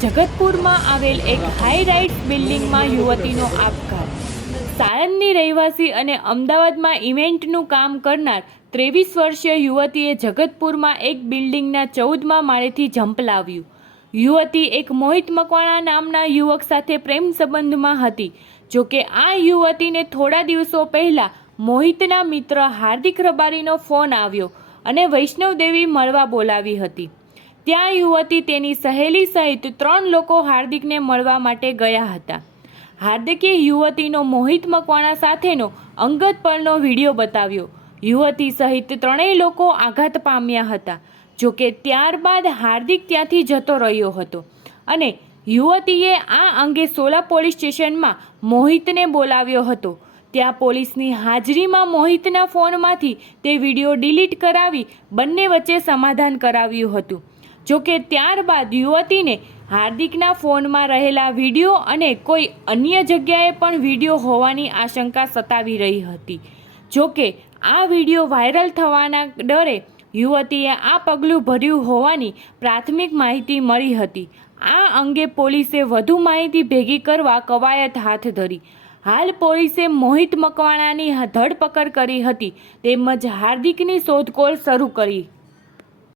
જગતપુરમાં આવેલ એક high rise બિલ્ડિંગમાં યુવતીનો આપઘાત. સાણંદની રહેવાસી અને અમદાવાદમાં ઇવેન્ટનું કામ કરનાર 23 વર્ષીય યુવતીએ જગતપુરમાં એક બિલ્ડિંગના 14મા માળેથી ઝંપલાવ્યું. યુવતી એક મોહિત મકવાણા નામના યુવક સાથે પ્રેમ સંબંધમાં હતી. જોકે આ યુવતીને થોડા દિવસો પહેલા મોહિતના મિત્ર હાર્દિક રબારીનો ફોન આવ્યો અને વૈષ્ણવદેવી મળવા બોલાવી હતી. ત્યાં યુવતી તેની સહેલી સહિત 3 લોકો હાર્દિકને મળવા માટે ગયા હતા. હાર્દિકે યુવતીનો મોહિત મકવાણા સાથેનો અંગત પળનો વિડીયો બતાવ્યો. યુવતી સહિત 3 લોકો આઘાત પામ્યા હતા. જોકે ત્યારબાદ હાર્દિક ત્યાંથી જતો રહ્યો હતો અને યુવતીએ આ અંગે સોલા પોલીસ સ્ટેશનમાં મોહિતને બોલાવ્યો હતો. ત્યાં પોલીસની હાજરીમાં મોહિતના ફોનમાંથી તે વિડીયો ડિલીટ કરાવી બંને વચ્ચે સમાધાન કરાવ્યું હતું. જોકે ત્યારબાદ યુવતીને હાર્દિકના ફોનમાં રહેલા વિડીયો અને કોઈ અન્ય જગ્યાએ પણ વિડીયો હોવાની આશંકા સતાવી રહી હતી. જોકે આ વિડીયો વાયરલ થવાના ડરે યુવતીએ આ પગલું ભર્યું હોવાની પ્રાથમિક માહિતી મળી હતી. આ અંગે પોલીસે વધુ માહિતી ભેગી કરવા કવાયત હાથ ધરી. હાલ પોલીસે મોહિત મકવાણાની ધરપકડ કરી હતી તેમજ હાર્દિકની શોધખોળ શરૂ કરી.